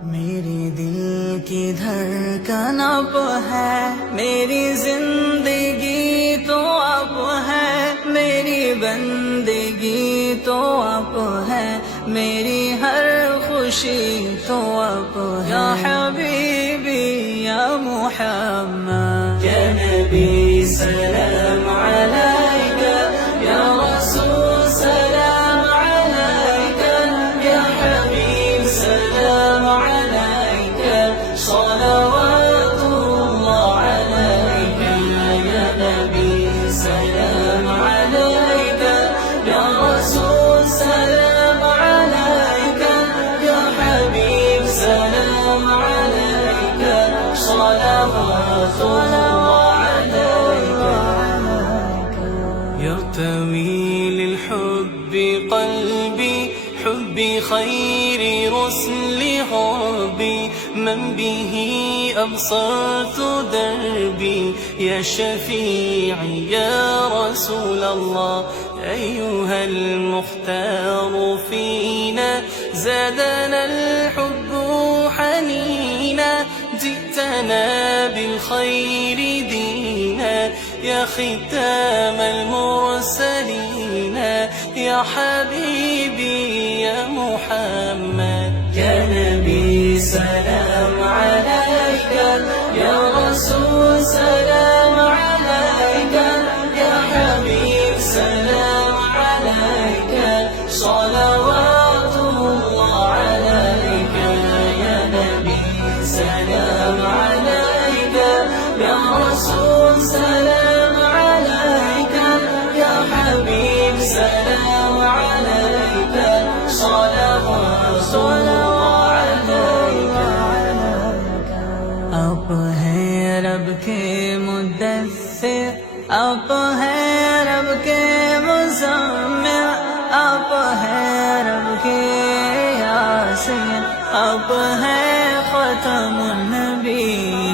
मेरे दिल की धड़कन आप है, मेरी जिंदगी तो आप है, मेरी बंदगी तो आप है, मेरी हर खुशी तो आप है। या हबीबी या मुहम्मद या नबी सलाम अलैका, या रसूल सलाम अलैका, या हबीब सलाम अलैका, सलवातुल्लाह अलैका, या नबी सलाम अलैका, या रसूल सलाम अलैका, या हबीब सलाम अलैका, सलवातुल्लाह अलैका। يرتوي للحب قلبي، حبي خير رسل ربي، من به أبصرت دربي، يا شفيعي يا رسول الله، أيها المختار فينا، زادنا الحب حنينا، جئتنا بالخير دينا، يا ختام المرسلين، يا حبيبي يا محمد يا نبي سلام عليك، يا رسول سلام عليك، يا حبيب سلام عليك، صلوات الله عليك، يا نبي سلام عليك، يا رسول سلام عليك، يا حبيب سلام عليك، صلوات الله عليك। आप हैं रब के मुद्दस्सिर, आप हैं रब के मुज़म्मिल, आप हैं रब के यासीन, आप हैं ख़ातमुन नबी।